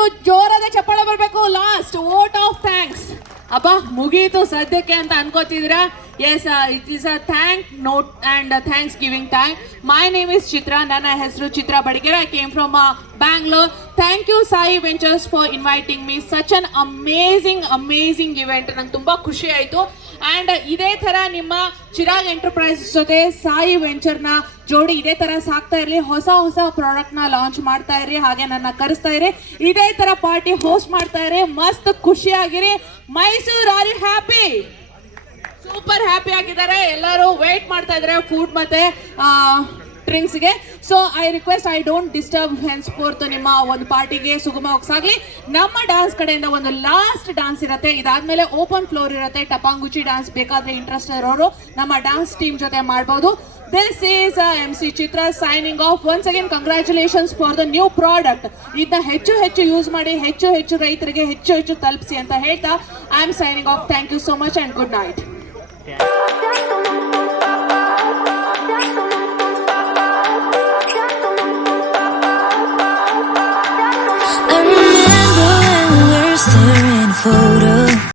ಎಲ್ಲರೂ ಜೋರಾದ ಚಪ್ಪಾಳೆ ಬರಬೇಕು. Last vote of thanks. ಅಬ್ಬ ಮುಗೀತು ಸದ್ಯಕ್ಕೆ ಅಂತ ಅನ್ಕೋತಿದ್ದೀರಾ? Yes, it is a thank note and thanks giving time. My name is Chitra. ನನ್ನ ಹೆಸರು Chitra Badiger. I came from Bangalore. Thank you Sai Ventures for inviting me. Such an amazing event. ನಂಗೆ ತುಂಬ ಖುಷಿ ಆಯಿತು. ಆ್ಯಂಡ್ ಇದೇ ಥರ ನಿಮ್ಮ ಚಿರಾಗ್ ಎಂಟರ್ಪ್ರೈಸಸ್ ಜೊತೆ ಸಾಯಿ ವೆಂಚರ್ನ ಜೋಡಿ ಇದೇ ಥರ ಸಾಕ್ತಾ ಇರಲಿ. ಹೊಸ ಪ್ರಾಡಕ್ಟ್ನ ಲಾಂಚ್ ಮಾಡ್ತಾ ಇರಿ. ಹಾಗೆ ನನ್ನ ಕರೆಸ್ತಾ ಇರಿ. ಇದೇ ಥರ ಪಾರ್ಟಿ ಹೋಸ್ಟ್ ಮಾಡ್ತಾ ಇರಿ. ಮಸ್ತ್ ಖುಷಿಯಾಗಿರಿ. Mysuru, are you happy? Super happy ಆಗಿದ್ದಾರೆ. ಎಲ್ಲರೂ ವೇಟ್ ಮಾಡ್ತಾ ಇದ್ದಾರೆ ಫುಡ್ ಮತ್ತೆ ಡ್ರಿಂಕ್ಸ್ಗೆ. So I request, I don't disturb henceforth ನಿಮ್ಮ ಒಂದು ಪಾರ್ಟಿಗೆ ಸುಗಮವಾಗಿ ಸಾಗಲಿ. ನಮ್ಮ ಡ್ಯಾನ್ಸ್ ಕಡೆಯಿಂದ ಒಂದು ಲಾಸ್ಟ್ ಡ್ಯಾನ್ಸ್ ಇರುತ್ತೆ. ಇದಾದ್ಮೇಲೆ ಓಪನ್ ಫ್ಲೋರ್ ಇರುತ್ತೆ. ಟಪಾಂಗುಚಿ ಡ್ಯಾನ್ಸ್ ಬೇಕಾದ್ರೆ ಇಂಟ್ರೆಸ್ಟ್ ಇರೋರು ನಮ್ಮ ಡ್ಯಾನ್ಸ್ ಟೀಮ್ ಜೊತೆ ಮಾಡ್ಬೋದು. This is MC Chitra signing off. Once again, congratulations for the new product. ಇದನ್ನ ಹೆಚ್ಚು ಯೂಸ್ ಮಾಡಿ, ಹೆಚ್ಚು ರೈತರಿಗೆ ಹೆಚ್ಚು ತಲುಪಿಸಿ ಅಂತ ಹೇಳ್ತಾ I am signing off. Thank you so much and good night. I remember when we were staring photos.